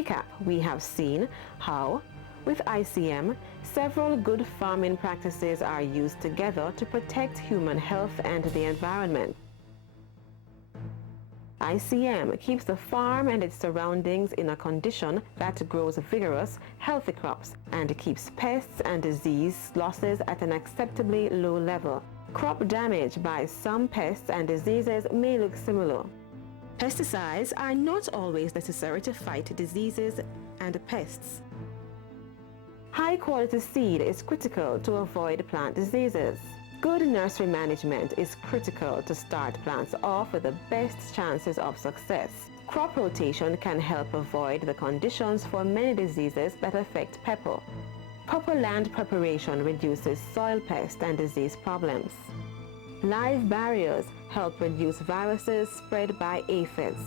recap, we have seen how, with ICM, several good farming practices are used together to protect human health and the environment. ICM keeps the farm and its surroundings in a condition that grows vigorous, healthy crops and keeps pests and disease losses at an acceptably low level. Crop damage by some pests and diseases may look similar. Pesticides are not always necessary to fight diseases and pests. High-quality seed is critical to avoid plant diseases. Good nursery management is critical to start plants off with the best chances of success. Crop rotation can help avoid the conditions for many diseases that affect pepper. Proper land preparation reduces soil pest and disease problems. Live barriers help reduce viruses spread by aphids.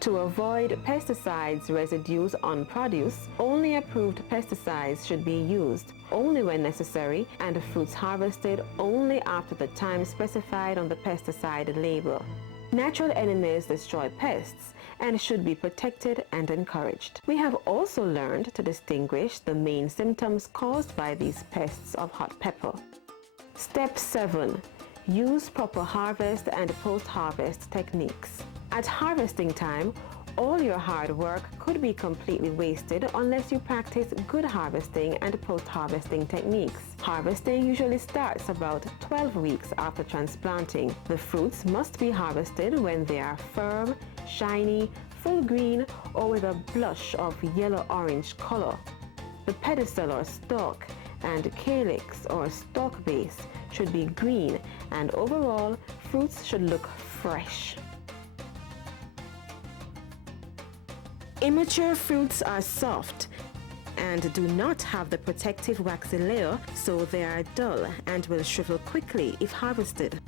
To avoid pesticides residues on produce, only approved pesticides should be used only when necessary and fruits harvested only after the time specified on the pesticide label. Natural enemies destroy pests and should be protected and encouraged. We have also learned to distinguish the main symptoms caused by these pests of hot pepper. Step 7. Use proper harvest and post-harvest techniques. At harvesting time, all your hard work could be completely wasted unless you practice good harvesting and post-harvesting techniques. Harvesting usually starts about 12 weeks after transplanting. The fruits must be harvested when they are firm, shiny, full green, or with a blush of yellow-orange color. The pedicel or stalk and calyx or stalk base should be green, and overall, fruits should look fresh. Immature fruits are soft and do not have the protective waxy layer, so they are dull and will shrivel quickly if harvested.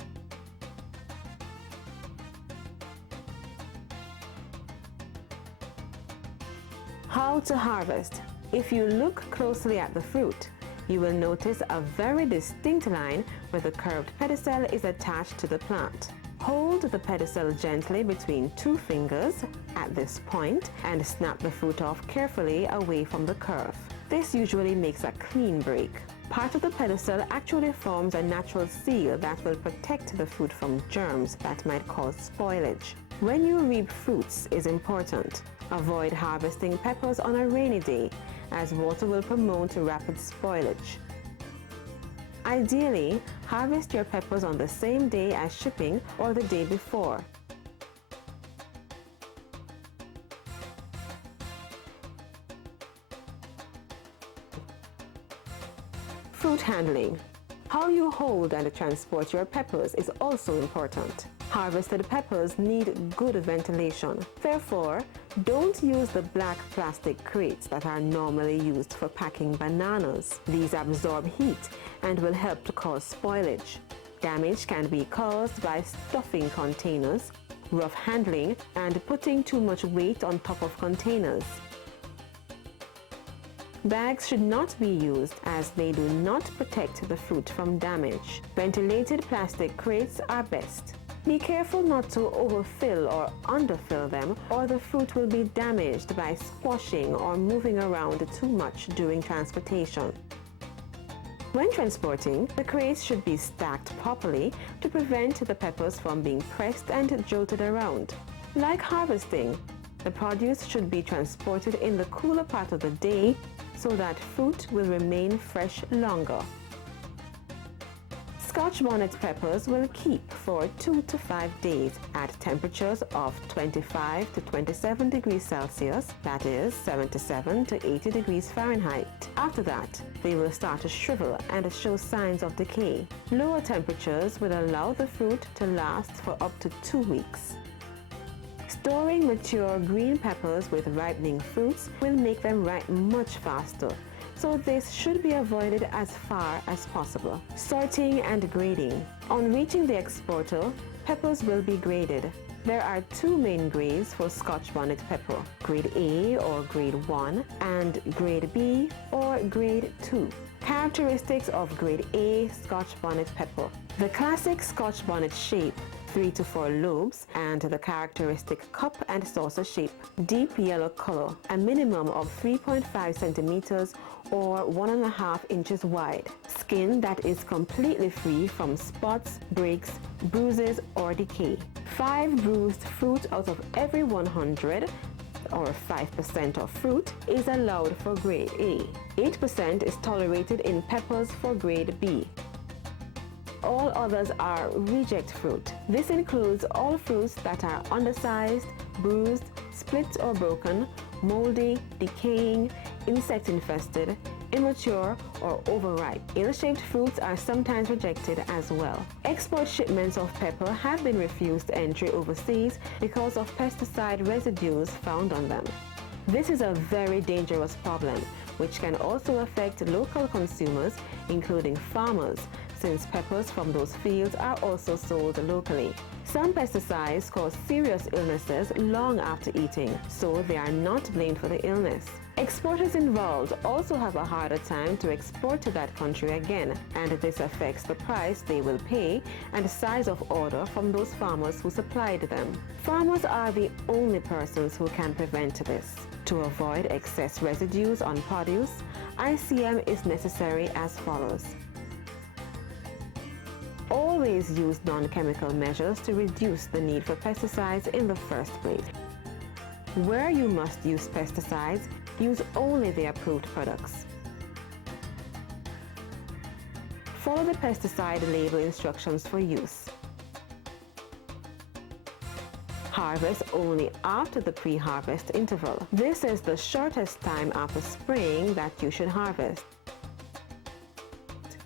How to harvest? If you look closely at the fruit, you will notice a very distinct line where the curved pedicel is attached to the plant. Hold the pedicel gently between two fingers at this point and snap the fruit off carefully away from the curve. This usually makes a clean break. Part of the pedicel actually forms a natural seal that will protect the fruit from germs that might cause spoilage. When you reap fruits is important. Avoid harvesting peppers on a rainy day, as water will promote rapid spoilage. Ideally, harvest your peppers on the same day as shipping or the day before. Fruit handling. How you hold and transport your peppers is also important. Harvested peppers need good ventilation. Therefore, don't use the black plastic crates that are normally used for packing bananas. These absorb heat and will help to cause spoilage. Damage can be caused by stuffing containers, rough handling, and putting too much weight on top of containers. Bags should not be used as they do not protect the fruit from damage. Ventilated plastic crates are best. Be careful not to overfill or underfill them, or the fruit will be damaged by squashing or moving around too much during transportation. When transporting, the crates should be stacked properly to prevent the peppers from being pressed and jolted around. Like harvesting, the produce should be transported in the cooler part of the day so that fruit will remain fresh longer. Scotch bonnet peppers will keep for 2 to 5 days at temperatures of 25 to 27 degrees Celsius, that is 77 to 80 degrees Fahrenheit. After that, they will start to shrivel and show signs of decay. Lower temperatures will allow the fruit to last for up to 2 weeks. Storing mature green peppers with ripening fruits will make them ripen much faster, so this should be avoided as far as possible. Sorting and grading. On reaching the exporter, peppers will be graded. There are 2 main grades for Scotch bonnet pepper, grade A or grade 1 and grade B or grade 2. Characteristics of grade A Scotch bonnet pepper. The classic Scotch bonnet shape 3 to 4 lobes, and the characteristic cup and saucer shape. Deep yellow color, a minimum of 3.5 centimeters or 1.5 inches wide. Skin that is completely free from spots, breaks, bruises, or decay. 5 bruised fruit out of every 100 or 5% of fruit is allowed for grade A. 8% is tolerated in peppers for grade B. All others are reject fruit. This includes all fruits that are undersized, bruised, split or broken, moldy, decaying, insect-infested, immature, or overripe. Ill-shaped fruits are sometimes rejected as well. Export shipments of pepper have been refused entry overseas because of pesticide residues found on them. This is a very dangerous problem, which can also affect local consumers, including farmers, since peppers from those fields are also sold locally. Some pesticides cause serious illnesses long after eating, so they are not blamed for the illness. Exporters involved also have a harder time to export to that country again, and this affects the price they will pay and the size of order from those farmers who supplied them. Farmers are the only persons who can prevent this. To avoid excess residues on produce, ICM is necessary as follows. Always use non-chemical measures to reduce the need for pesticides in the first place. Where you must use pesticides, use only the approved products. Follow the pesticide label instructions for use. Harvest only after the pre-harvest interval. This is the shortest time after spraying that you should harvest.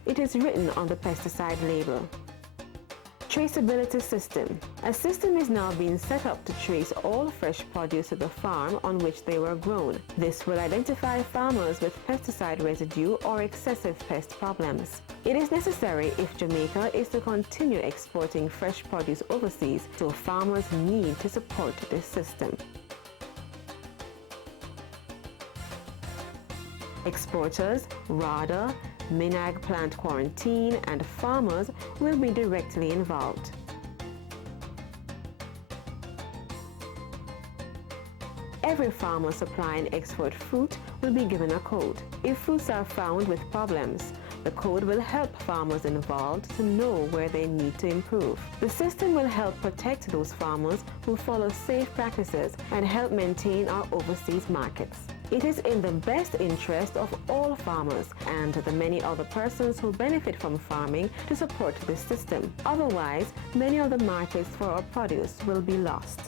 It is written on the pesticide label. Traceability System. A system is now being set up to trace all fresh produce to the farm on which they were grown. This will identify farmers with pesticide residue or excessive pest problems. It is necessary if Jamaica is to continue exporting fresh produce overseas, so farmers need to support this system. Exporters, RADA, MINAG plant quarantine, and farmers will be directly involved. Every farmer supplying export fruit will be given a code. If fruits are found with problems, the code will help farmers involved to know where they need to improve. The system will help protect those farmers who follow safe practices and help maintain our overseas markets. It is in the best interest of all farmers and the many other persons who benefit from farming to support this system. Otherwise, many of the markets for our produce will be lost.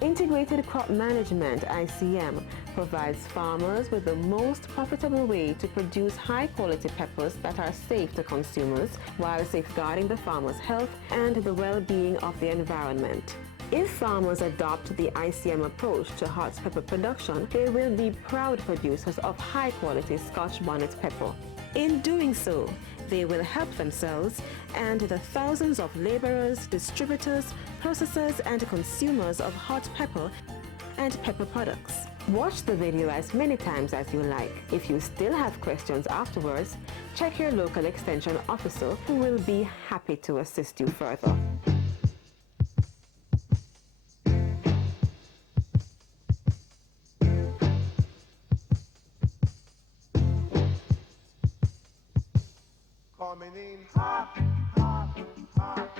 Integrated Crop Management (ICM) provides farmers with the most profitable way to produce high-quality peppers that are safe to consumers while safeguarding the farmer's health and the well-being of the environment. If farmers adopt the ICM approach to hot pepper production, they will be proud producers of high-quality Scotch bonnet pepper. In doing so, they will help themselves and the thousands of laborers, distributors, processors, and consumers of hot pepper and pepper products. Watch the video as many times as you like. If you still have questions afterwards, check your local extension officer who will be happy to assist you further. Coming in hot, hot, hot.